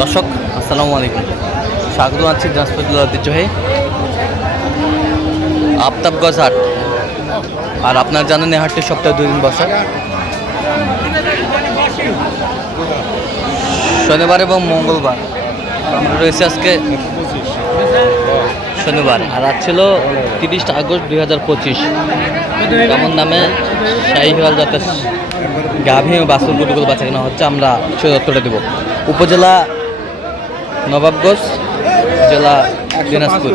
দর্শক, আসসালামু আলাইকুম। স্বাগত আছি দিনাজপুর ঐতিহ্যবাহী আফতাবগঞ্জ হাট। আর আপনার জানেন এই হাটটি সপ্তাহে দুই দিন বসে। শনিবার এবং মঙ্গলবার। আমরা রয়েছে আজকে শনিবার। আর আজ ছিল তিরিশ আগস্ট দুই হাজার পঁচিশ। কেমন নামে শাহিওয়াল জাতের গাভী বাসুর গুটিগুলো বাচ্চা কেনা হচ্ছে, আমরা সে দত্তটা দেবো। উপজেলা নবাবগঞ্জ জেলা দিনাজপুর।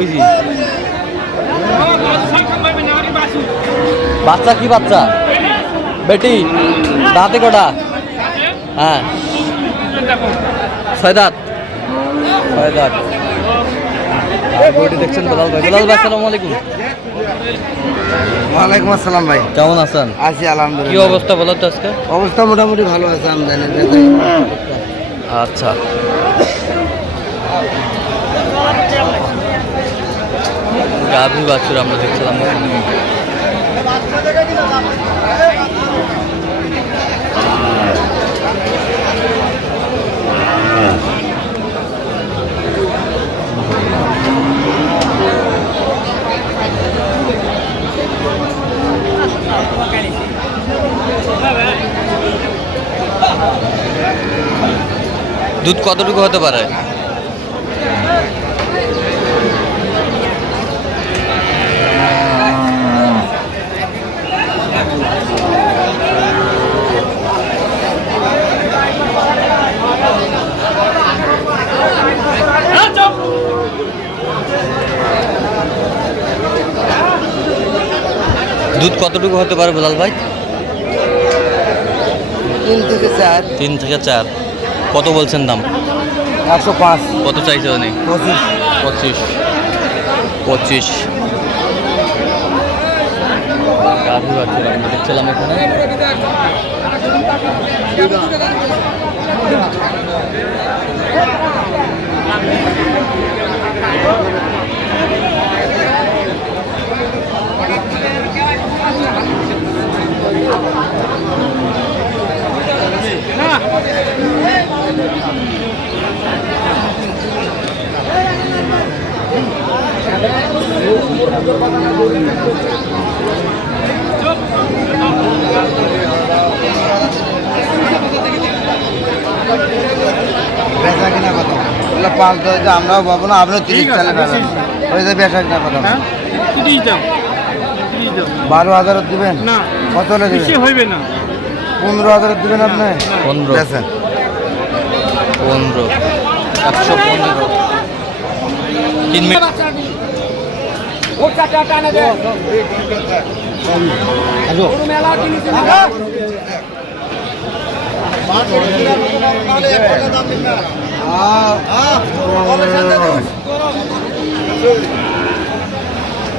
বাচ্চা কি বাচ্চা? বেটি দাঁতে কটা? হ্যাঁ। ছয় দাঁত। ছয় দাঁত। বইটি দেখছেন বেলাল ভাই। বেলাল ভাই আসসালামু আলাইকুম। ওয়ালাইকুম আসসালাম ভাই। কেমন আছেন? আছি কি আলহামদুলিল্লাহ অবস্থা বলো তো আজকে? অবস্থা মোটামুটি ভালো আছে আমদানির আচ্ছা। গাভী বাছুর আমরা দেখছিলাম। দুধ কতটুকু হতে পারে? দুধ কতটুকু হতে পারে বেলাল ভাই? তিন থেকে চার। তিন থেকে চার। কত বলছেন দাম? একশো পাঁচ। কত চাইছে উনি? পঁচিশ। পঁচিশ। পঁচিশ। গাভী বাছুর আমরা দেখছিলাম এখানে। বেচা কিনা কত বলে পাঁচ দশ আমরাও পাবো না আপনিও তিরিশ চালে পাবেন। ওই যে বেচা কিনা কত তিরিশ দাম বারো হাজার দিবেন? কত হলে দিবেন? হইবে না। পনেরো হাজার দিবেন আপনি? পনেরো। বেচেন। পনেরো। একশো পনেরো। তিন minute.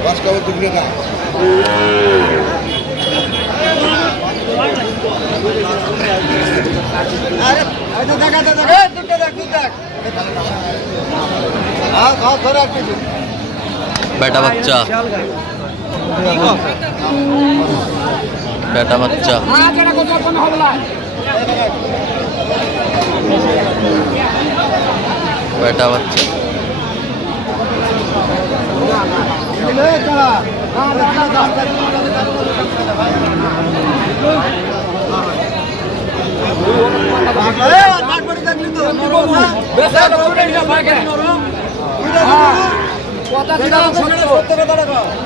Başka otur bir daha. Arap, hadi dakika dakika, dur dakika, dur dakika. हाँ हाँ थोड़ा बेटा बच्चा बेटा बच्चा বেটা বাচ্চা?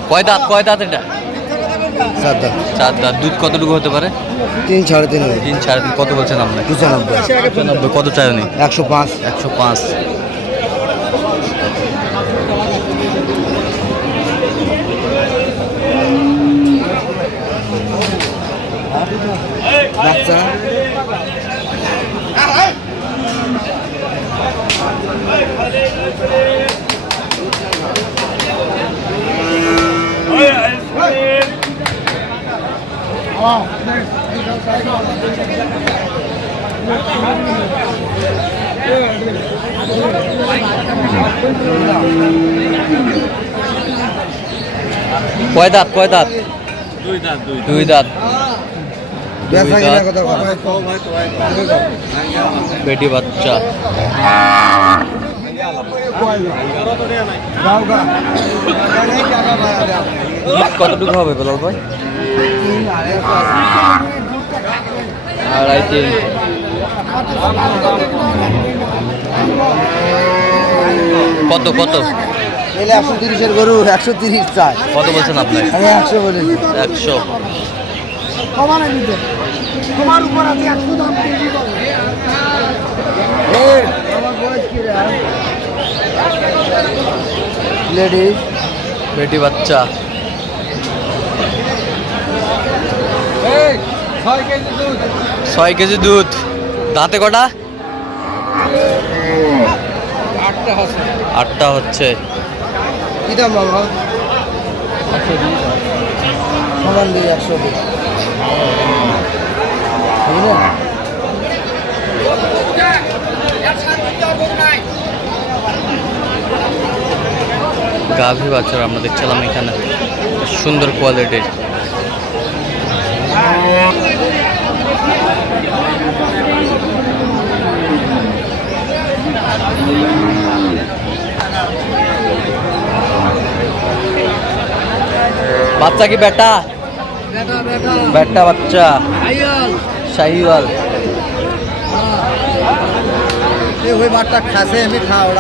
কয় দাঁত? কয় দাঁত এটা? চার দাম চার দাঁত দুধ কতটুকু হতে পারে? তিন সাড়ে তিন তিন সাড়ে তিন। কত বলছেন আপনি? পঁচানব্বই পঁচানব্বই কত চাই উনি একশো পাঁচ। একশো পাঁচ। কয় দাঁত কয় দাঁত? দুই দাঁত বেটি বাচ্চা। কতটুকু হবে বেলাল ভাই? আড়াই তিন কত কত? এলে একশো তিরিশের গরু একশো তিরিশ চাই। কত বলছেন আপনি? আমি একশো বলেছি একশো। লেডিস বেটি বাচ্চা। ছয় কেজি দুধ। দাঁতে কটা? আটটা হচ্ছে। গাভী বাচ্চার আমরা দেখছিলাম এখানে। সুন্দর কোয়ালিটির বাচ্চা কি বেটা? বেটা বাচ্চা। শাহিওয়াল।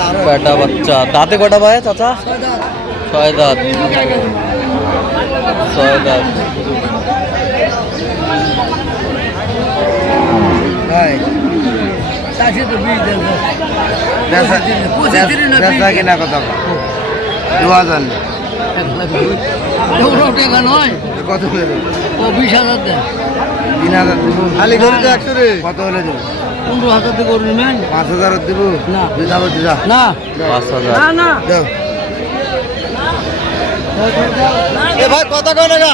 আরও। বেটা বাচ্চা। দাঁতে কটা ভাই চাচা? ছয় দাঁত। ছয় দাঁত। হয় কিনা কত দু হাজার টাকা নয়। কত দেবো? ও বিশ হাজার দেন তিন হাজার দেবো। খালি গরু তো একশো রে। কত হলে দেবো? পনেরো হাজার দিয়ে করে নেবেন? পাঁচ হাজার দেবো? না। যাব যা। না। পাঁচ হাজার। না না। এ ভাই কত একশো পাঁচ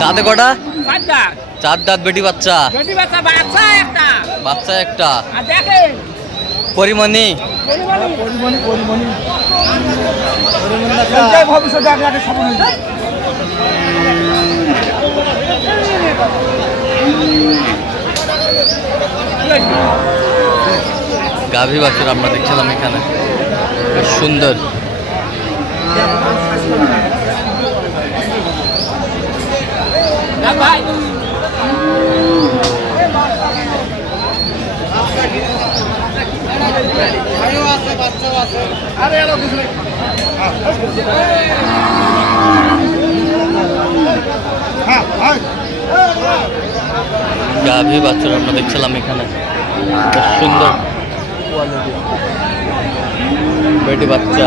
দাঁতে কটা? চার দাঁত বেটি বাচ্চা। বাচ্চা একটা। পরিমণি। গাভী বাছুর আমরা দেখছিলাম এখানে। বেশ সুন্দর। আরে এলো কিছু গাভী বাছুর আমরা দেখছিলাম এখানে। বেশ সুন্দর বেটি বাচ্চা।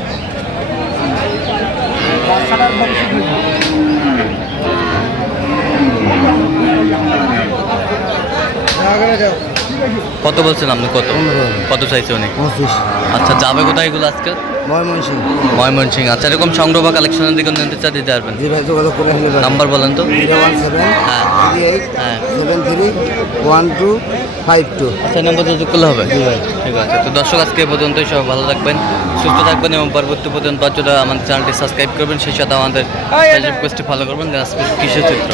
যাও কত বলছেন আপনি? কত? কত চাইছে পঁচিশ। আচ্ছা যাবে কোথায় এগুলো আজকে? ময়মনসিং ময়মনসিং আচ্ছা এরকম সংগ্রহ বা কালেকশনের দিকে নিতে চা দিতে পারবেন। জি ভাই যোগাযোগ করে হলে নাম্বার বলেন তো। ওয়ান হ্যাঁ। হ্যাঁ। Seven three one two five two. আচ্ছা এই নম্বর যোগ করলে হবে? ঠিক আছে। তো দর্শক আজকে পর্যন্তই। সবাই ভালো থাকবেন সুস্থ থাকবেন এবং পরবর্তী পর্যন্ত পাঁচটা আমাদের চ্যানেলটি সাবস্ক্রাইব করবেন। সেই সাথে আমাদের পেজটি ফলো করবেন। কৃষি চিত্র